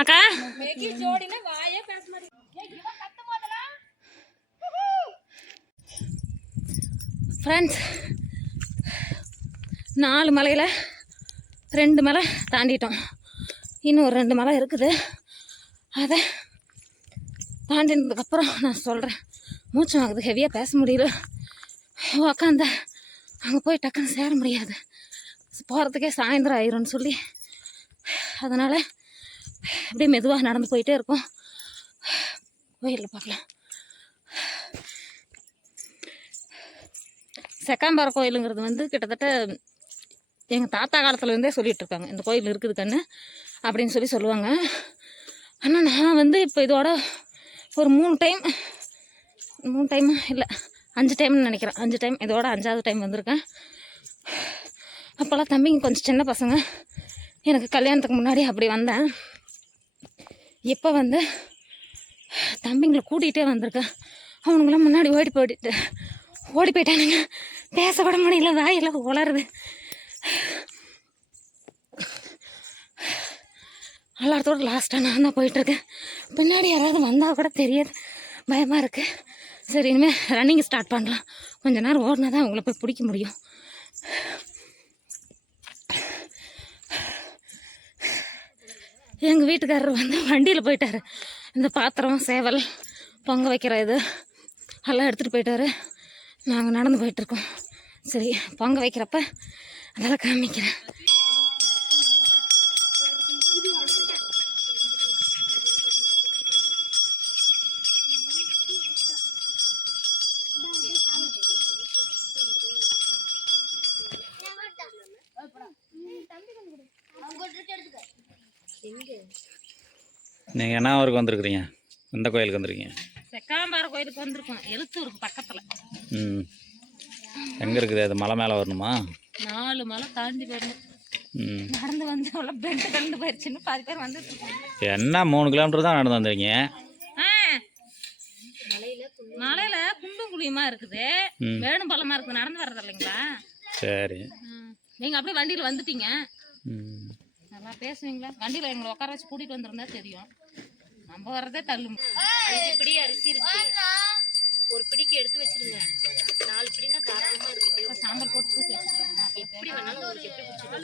அக்கா ஃப்ரெண்ட்ஸ், 4 மலையில் 2 மலை தாண்டிட்டோம். இன்னும் ஒரு 2 மலை இருக்குது. அதை தாண்டினதுக்கப்புறம் நான் சொல்கிறேன். மூச்சு வாங்குது, ஹெவியாக பேச முடியல. உக்காந்த அங்கே போய் டக்குன்னு சேர முடியாது, போகிறதுக்கே சாயந்தரம் ஆயிரும்னு சொல்லி அதனால் அப்படியே மெதுவாக நடந்து போயிட்டே இருக்கோம். கோயிலில் பார்க்கலாம். செக்காம்பாறை கோயிலுங்கிறது கிட்டத்தட்ட எங்கள் தாத்தா காலத்துலேருந்தே சொல்லிகிட்ருக்காங்க, இந்த கோயில் இருக்குது கண்ணு அப்படின்னு சொல்லுவாங்க. ஆனால் நான் இப்போ இதோட ஒரு 3 டைம் இல்லை 5 டைம்னு நினைக்கிறேன். 5 டைம், இதோட 5ஆவது டைம் வந்திருக்கேன். அப்போல்லாம் தம்பிங்க கொஞ்சம் சின்ன பசங்க. எனக்கு கல்யாணத்துக்கு முன்னாடி அப்படி வந்தேன். இப்போ தம்பிங்களை கூட்டிகிட்டே வந்திருக்கேன். அவனுங்களாம் முன்னாடி ஓடி போயிட்டானுங்க. பேசப்பட முடியல, வாயெல்லாம் உளருது. எல்லாத்தோட லாஸ்ட்டாக நான் தான் போயிட்டுருக்கேன். பின்னாடி யாராவது வந்தால் கூட தெரியாது, பயமாக இருக்குது. சரி, இனிமேல் ரன்னிங் ஸ்டார்ட் பண்ணலாம். கொஞ்சம் நேரம் ஓடினா தான் அவங்கள போய் பிடிக்க முடியும். எங்கள் வீட்டுக்காரர் வண்டியில் போயிட்டார். இந்த பாத்திரம், சேவல், பொங்க வைக்கிற இது எல்லாம் எடுத்துகிட்டு போயிட்டார். நாங்கள் நடந்து போயிட்டுருக்கோம். சரி, பொங்க வைக்கிறப்ப அதெல்லாம் காமிக்கிறேன். நீங்கள் என்ன ஊருக்கு வந்திருக்கிறீங்க? எந்த கோயிலுக்கு வந்திருக்கீங்க? செக்காம்பாறை கோயிலுக்கு வந்திருக்கோம், எழுத்தூருக்கு பக்கத்தில். எங்கே இருக்குது அது? மலை மேலே வரணுமா? 4 மலை தாண்டி வரணும். நடந்து அவ்வளோ பெண்டு கலந்து போயிடுச்சுன்னு பாதி பேர் என்ன 3 கிலோமீட்டர் தான் நடந்து வந்துருக்கீங்க? மலையில குண்டும் குழியுமா இருக்குது, வேணும் பள்ளமா இருக்குது, நடந்து வர்றது இல்லைங்களா? சரி, நீங்கள் அப்படியே வண்டியில் வந்துட்டீங்க. நல்லா பேசுவீங்களா? வண்டியில் எங்களை உட்கார வச்சு கூட்டிகிட்டு வந்துருந்தா தெரியும். நம்ம வர்றதே தள்ளும். 5 பிடி அரிசி இருக்கு, ஒரு பிடிக்கு எடுத்து வச்சிருங்க. 4 பிடினா தாராளமாக இருக்குது. சாம்பார் போட்டு பூசி வச்சுருக்காங்க. எப்படி வேணாலும் உங்களுக்கு எப்படி பிடிச்சிருக்கு.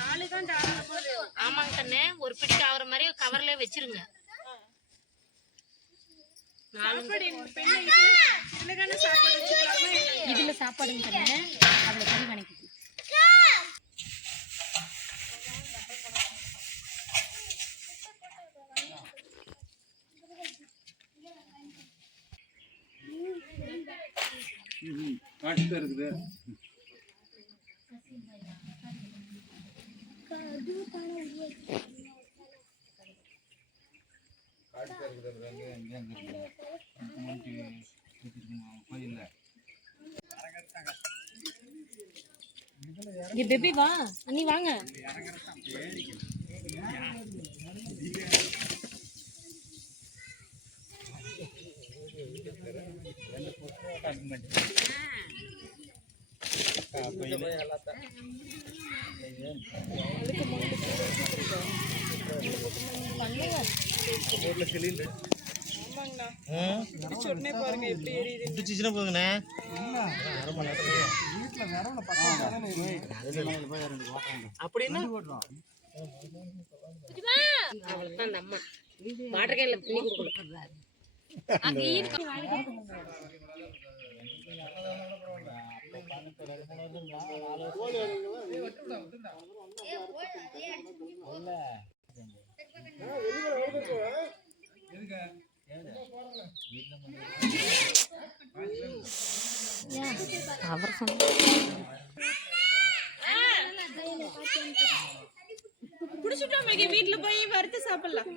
4 தான் தாராளமாக. ஆமாங்க கண்ணே, ஒரு பிடிக்கு ஆகிற மாதிரி கவர்லேயே வச்சிருங்க. இதில் சாப்பாடுங்க கண்ணே, அதில் தனி கணக்கு. காட்டு இருக்குது. பேபி வா, அண்ணி வாங்க. அவர் சொன்ன குடிச்சிட்டோம் வீட்டுல போய் வறுத்து சாப்பிடலாம்.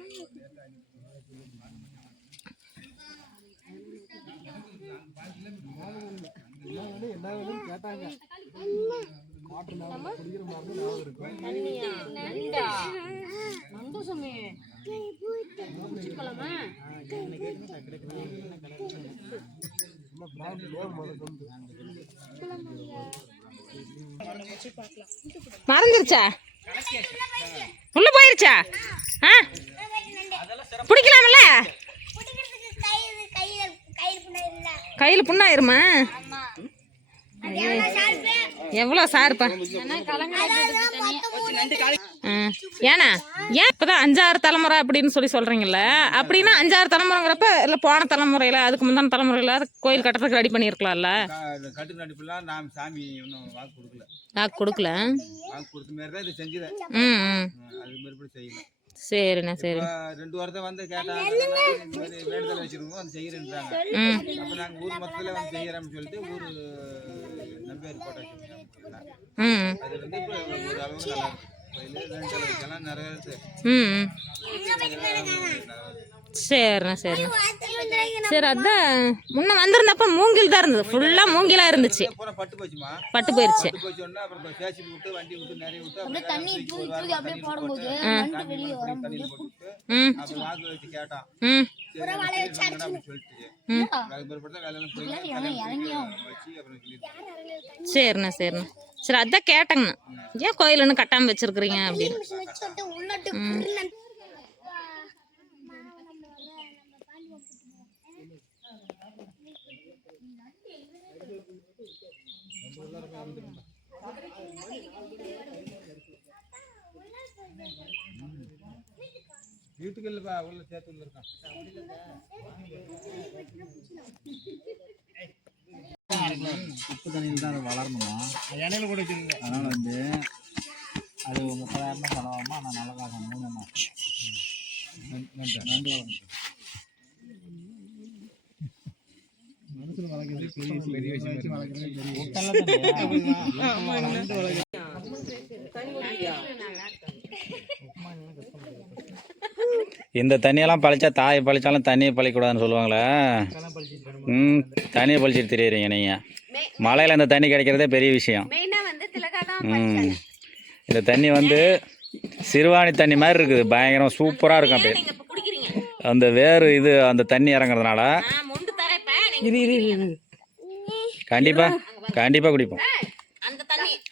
மறந்துருச்சா? உள்ள போயிருச்சா? பிடிக்கலாம்ல? கையில புண்ணாயிருமா? எவ்வளோ சார்ப்பா? ஏன்னா ஏன் இப்போதான் 5-6 தலைமுறை அப்படின்னு சொல்றீங்கல்ல, அப்படின்னா 5-6 தலைமுறைங்கிறப்ப இல்லை போன தலைமுறையில் அதுக்கு முந்தான தலைமுறையில் கோயில் கட்டுறதுக்கு ரெடி பண்ணியிருக்கலாம்ல. கட்டு நடிப்புலாம் நாம் சாமி இன்னும் வாக்கு கொடுக்கல. வாக்கு கொடுக்கல. வாக்கு கொடுத்த மாதிரி தான் இது செஞ்சுதேன். அது மாதிரி செய்யல. சரிண்ணா சரி. 2 வாரத்தை வந்து கேட்டாங்க, இந்த மாதிரி வேண்டுதல் வச்சிருக்கோம் வந்து செய்யறேன்றாங்க. அப்போ நாங்கள் ஊர் மொத்தத்தில் வந்து செய்யறோம்னு சொல்லிட்டு ஊர் நம்பியார் கோட்டை அது வந்து இப்போ ஒரு அளவு நல்லா இருக்கு. வேண்டுதல் வைக்கலாம் நிறைய இருக்கு. சரிண்ணா சரிண்ணா சரி. அதான் முன்ன வந்திருந்தப்ப மூங்கில் தான் இருந்தது, ஃபுல்லா மூங்கிலா இருந்துச்சு. பட்டு போச்சுமா, பட்டு போயிருச்சு. அப்புறம் சேச்சி விட்டு வண்டி விட்டு நிறைய விட்டு தண்ணி தூக்கி அப்படியே போடும்போது வெளியே தண்ணி போட்டு அப்புறம் வாக்கு வச்சு கேட்டான். சரிண்ணா சரிண்ணா சரி. அதான் கேட்டேங்கண்ணா, ஏன் கோயில் ஒன்றும் கட்டாமல் வச்சிருக்கிறீங்க அப்படின்னு. வீட்டுக்கு இல்லப்பா, உள்ள சேர்த்து இருக்கான். உப்பு தண்ணியில் தான் அது வளரணுமா, இடையில கூட வச்சுருங்க. அதனால் வந்து அது 30,000 செலவாகுமா. ஆனால் நல்ல காசம் 3 மாதம் நண்டு வளர்ந்து மனசில் வளர்க்குறது பெரிய விஷயம். இந்த தண்ணியெல்லாம் பழிச்சா தாயை பழிச்சாலும் தண்ணியை பழிக்கூடாதுன்னு சொல்லுவாங்களே. தண்ணியை பழிச்சிட்டு தெரியுறீங்க நீங்கள். மழையில் இந்த தண்ணி கிடைக்கிறதே பெரிய விஷயம். இந்த தண்ணி வந்து சிறுவாணி தண்ணி மாதிரி இருக்குது, பயங்கரம் சூப்பராக இருக்கும். அப்படியே அந்த வேறு இது அந்த தண்ணி இறங்குறதுனால கண்டிப்பாக குடிப்போம்.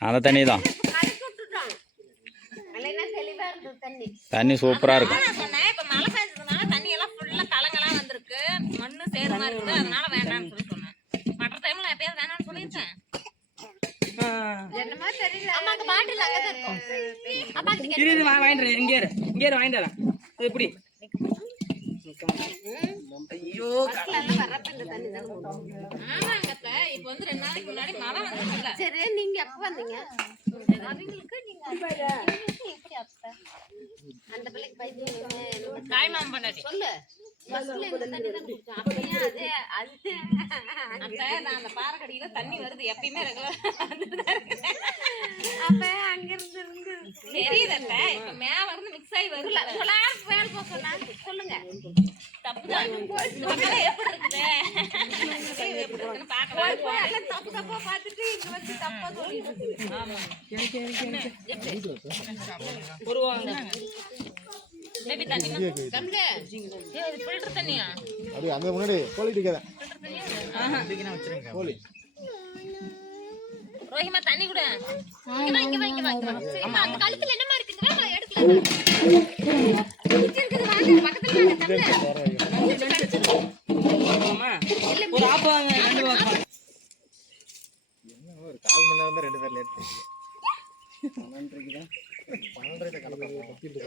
அந்த தண்ணி தான் தண்ணி சூப்பராக இருக்கும். ஐயோ இப்போ வந்து 2 நாளைக்கு முன்னாடி மரம் வந்து சரி. நீங்க எப்ப வந்தீங்க? அந்த பிள்ளைக்கு பைத்தியம் தாய் மாமன் பண்ணாடி சொல்லு. அந்த பாறைக்கடியில தண்ணி வருது எப்பயுமே ரெகுலர். அப்ப அங்க இருந்து தெரியுதல்ல, இப்ப மேல இருந்து மிக்ஸ் ஆகி வருது. வேலை போக சொன்னா சொல்லுங்க. தப்புதான் எப்படி இருக்குது பாக்கலாம். தப்பு தப்பா பார்த்துட்டு இங்க வந்து தப்பா சொல்லிட்டு இருக்குது. ஆமா ஃபில்டர் தண்ணியா? அது அங்க முன்னாடி கோலிட்டு இருக்கதா. கோலி ரோஹிமா தண்ணி கூட இங்க வாங்க. சரிமா, அந்த கழுத்துல என்னமா இருக்குங்க? நான் எடுக்கல. இருக்குது வாங்க பக்கத்துல வாங்க. அம்மா ஒரு ஆப்பு வாங்க. என்ன ஒரு 1/4 மணி நேரம் தான் 2 பேர்ல எடுத்து 12:30 தான் 12:30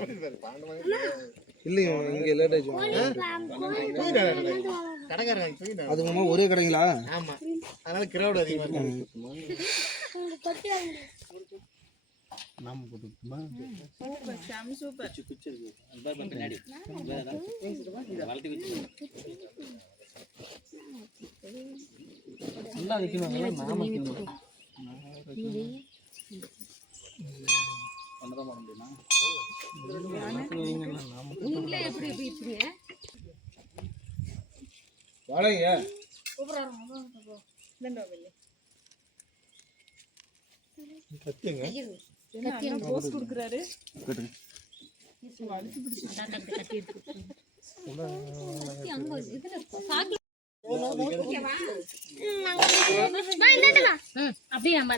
இல்லையா? இங்க லேட் ஆயிடுச்சு. கடைக்காரங்க அது மாமா ஒரே கடைங்களா? ஆமா, அதனால கிரவுட் அதிகமா இருக்கு. நாம போட்டுமா சாமி சூப்பர். குச்சி இருக்கு அது பின்னாடி வளர்த்தி வச்சு நல்லா வைக்கணும் நாம வைக்கணும் பண்ணதான் பண்ண முடியுமா நீங்களே எப்படி எப்படி இருக்கீங்க? வாழைங்க கத்தியங்க போஸ் கொடுக்குறாரு. அப்படியே நம்ம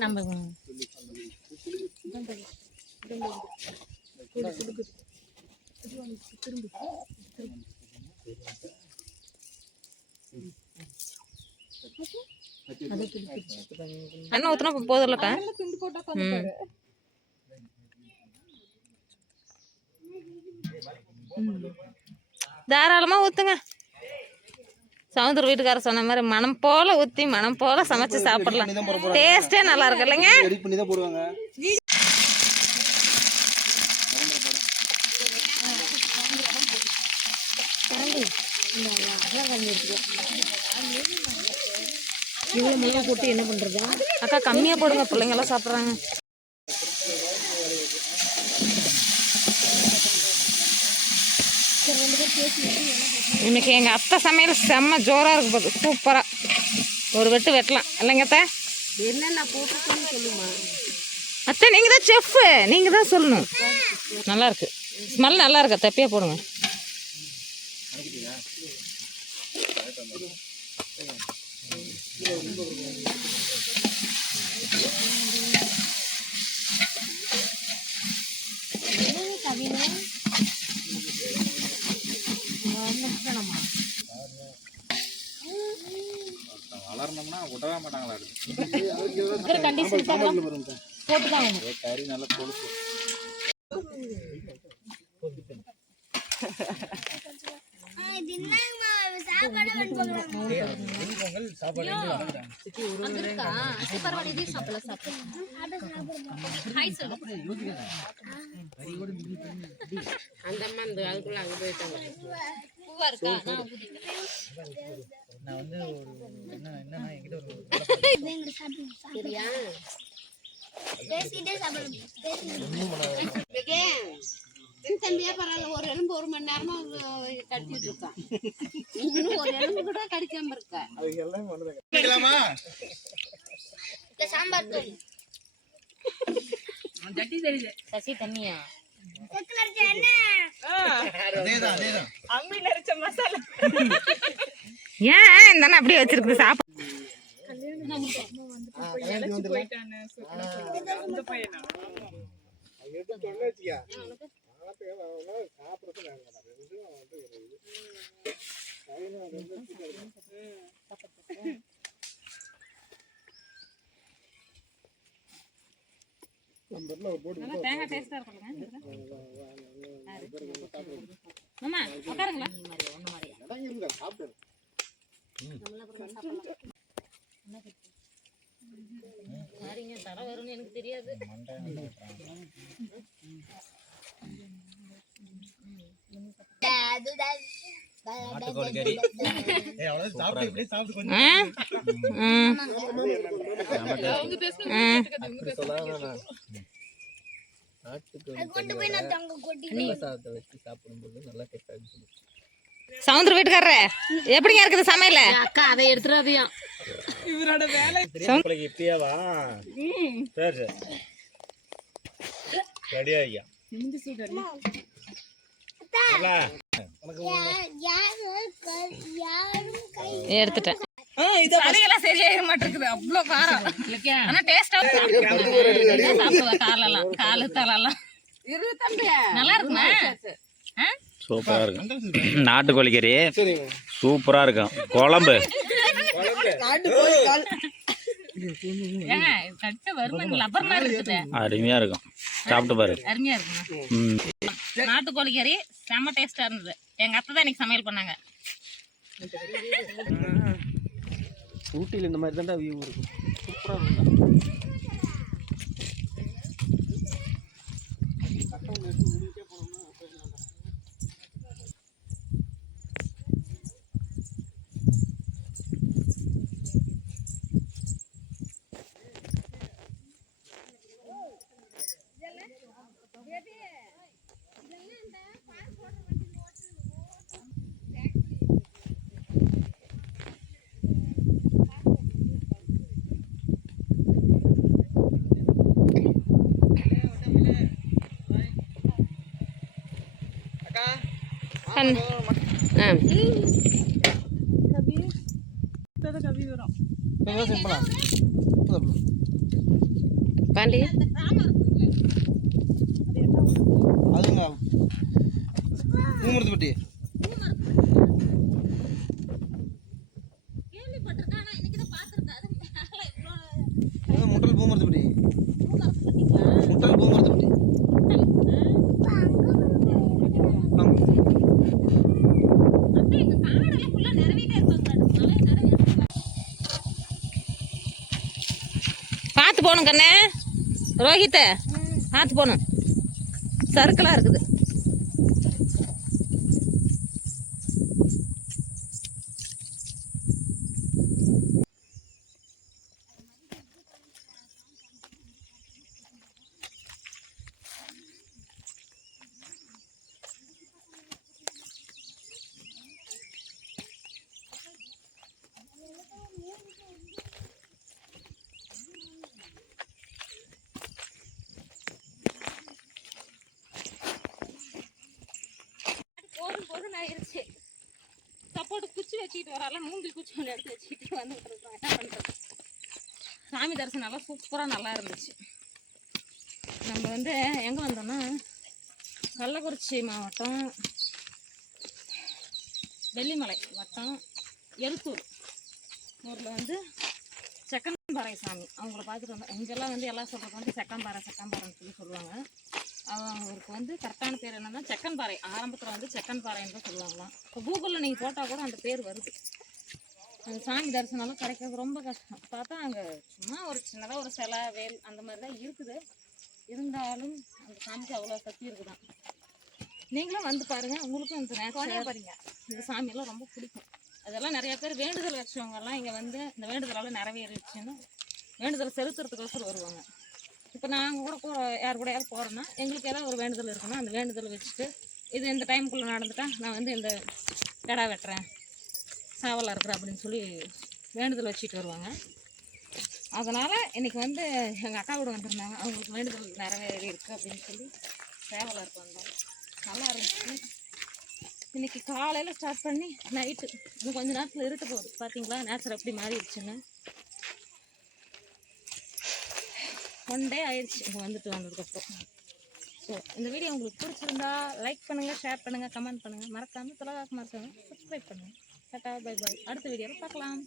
என்ன ஊத்துனா போதில்லக்கா. தாராளமா ஊத்துங்க. சவுந்தர் வீட்டுக்காரர் சொன்ன மாதிரி மனம் போல ஊத்தி மனம் போல சமைச்சு சாப்பிடலாம். டேஸ்டே நல்லா இருக்கு இல்லைங்க. எடிட் பண்ணி தான் போடுவாங்க. இவ்வளோ மிளகா போட்டு என்ன பண்றது அக்கா? கம்மியா போடுங்க, பிள்ளைங்க எல்லாம் சாப்பிட்றாங்க. இன்னைக்கு எங்க அத்தை சமையல் செம்ம ஜோரா இருக்கு போது. சூப்பரா ஒரு வெட்டு வெட்டலாம் இல்லைங்க அத்தை? என்னென்ன போட்டுருக்கோன்னு சொல்லுமா அத்தை? நீங்க தான் செஃப், நீங்க தான் சொல்லணும். நல்லா இருக்கு, ஸ்மெல் நல்லா இருக்கு. தப்பியா போடுங்க. வளரணும்னா விடவே மாட்டாங்களா? போட்டுதான் கறி நல்லா கொழுப்பு. அந்த அம்மா இந்த அதுக்குள்ள அங்க போயிட்டாங்க. தம்பியா பரவாயில்ல, ஒரு எலும்பு 1 மணி நேரமா கடிச்சிட்டு இருக்கான். இன்னும் ஒரு எலும்பு கூட கடிக்காம இருக்கா. சாம்பார் தூள் சசி தண்ணியா? அம்மியில அரைச்ச மசாலா. ஏன் இந்த அப்படியே வச்சிருக்குது சாப்பாடு? போயிட்டானே இந்த பையனா? தேங்காய் டேஸ்டா இருக்குங்க. மாமா உட்காருங்களா. சரிங்க, தலை வரும்னு எனக்கு தெரியாது. நாட்டுக்கோழி கறி சவுந்தர் வீட்டுக்காரர எப்படிங்க இருக்குது சமையல? அக்கா அதை எடுத்துறாதையும். இவரோட வேலை இப்பயாவா? சரி ரெடி ஆகியா? எடுத்துட்டேன். சரியெல்லாம் சரியாயிர மாட்டேங்குது, அவ்வளோ காரம். ஆனா டேஸ்டா காலெல்லாம் காலு தலைலாம் நல்லா இருக்குமா? சூப்பராக இருக்கும். நாட்டுக்கோழி கறி சூப்பராக இருக்கும். குழம்பு அருமையா இருக்கும். சாப்பிட்டு பாரு, அருமையா இருக்கும். நாட்டுக்கோழி கறி செம்ம டேஸ்டா இருந்தது. எங்க அத்தை தான் இன்னைக்கு சமையல் பண்ணாங்க. ஊட்டியில் இந்த மாதிரி தான்டா வியூ இருக்கும். சூப்பராக இருக்கும். ஆ சிம்பிளா பாண்டி அதுங்க பூமரத்துப்பட்டி முட்டல் பூமரத்துப்பட்டி முட்டல் பூமரத்துப்பட்டி பார்த்து போகணும் கண்ணே ரோஹித்த பார்த்து போகணும் சறுக்கலாக இருக்குது போதும் ஆயிடுச்சு சப்போர்ட் குச்சி வச்சுக்கிட்டு வரால மூங்கில் குச்சி ஒன்று எடுத்து வச்சுக்கிட்டு வந்துட்டு இருக்கோம் என்ன பண்ணுறது சாமி தரிசனம் நல்லா சூப்பராக நல்லா இருந்துச்சு நம்ம வந்து எங்கே வந்தோம்னா கள்ளக்குறிச்சி மாவட்டம் வெள்ளிமலை வட்டம் எழுத்தூர் ஊரில் வந்து செக்கன்பாறை சாமி அவங்கள பார்த்துட்டு வந்தோம். இங்கெல்லாம் வந்து எல்லாம் சொல்கிறது வந்து செக்கன்பாறைன்னு சொல்லி சொல்லுவாங்க. அவங்களுக்கு வந்து கரெக்டான பேர் என்னன்னா செக்கன்பாறை. ஆரம்பத்தில் வந்து செக்கன்பாறைன்னு தான் சொல்லுவாங்களாம். இப்போ கூகுளில் நீங்கள் போட்டால் கூட அந்த பேர் வருது. அந்த சாமி தரிசனம்லாம் கிடைக்கிறது ரொம்ப கஷ்டம். பார்த்தா அங்கே சும்மா ஒரு சின்னதாக ஒரு சிலை வேல் அந்த மாதிரி தான் இருக்குது. இருந்தாலும் அந்த சாமிக்கு அவ்வளோ சக்தி இருக்குதான். நீங்களும் வந்து பாருங்கள், உங்களுக்கும் இந்த நேச்சர் பாருங்க இந்த சாமியெல்லாம் ரொம்ப பிடிக்கும். அதெல்லாம் நிறைய பேர் வேண்டுதல் வச்சவங்கெல்லாம் இங்கே வந்து இந்த வேண்டுதலால் நிறைவேறிடுச்சுன்னு வேண்டுதல் செலுத்துறதுக்கோசரம் வருவாங்க. இப்போ நாங்கள் கூட யார் கூட யாரும் போகிறோன்னா எங்களுக்கு ஏதாவது ஒரு வேண்டுதல் இருக்குன்னா அந்த வேண்டுதல் வச்சுட்டு இது இந்த டைமுக்குள்ளே நடந்துட்டா நான் வந்து இந்த கடா வெட்டுறேன் சாவலாக இருக்கிறேன் அப்படின்னு சொல்லி வேண்டுதல் வச்சுட்டு வருவாங்க. அதனால் இன்றைக்கி வந்து எங்கள் அக்கா கூட வந்திருந்தாங்க. அவங்களுக்கு வேண்டுதல் நிறைவேறி இருக்குது அப்படின்னு சொல்லி சேவலாக இருப்பாங்க. நல்லா இருந்துச்சு. இன்றைக்கி காலையில் ஸ்டார்ட் பண்ணி நைட்டு இன்னும் கொஞ்சம் நேரத்தில் இருக்க போகுது. பார்த்தீங்களா நேச்சர் எப்படி மாறிடுச்சுன்னு. 1 டே ஆயிடுச்சு இங்கே வந்ததுக்கப்புறம். ஸோ இந்த வீடியோ உங்களுக்கு பிடிச்சிருந்தா லைக் பண்ணுங்கள், ஷேர் பண்ணுங்கள், கமெண்ட் பண்ணுங்கள். மறக்காமல் துலகா குமார் சேனல் சப்ஸ்கிரைப் பண்ணுங்கள். Tata bye bye. அடுத்த வீடியோவில் பார்க்கலாம்.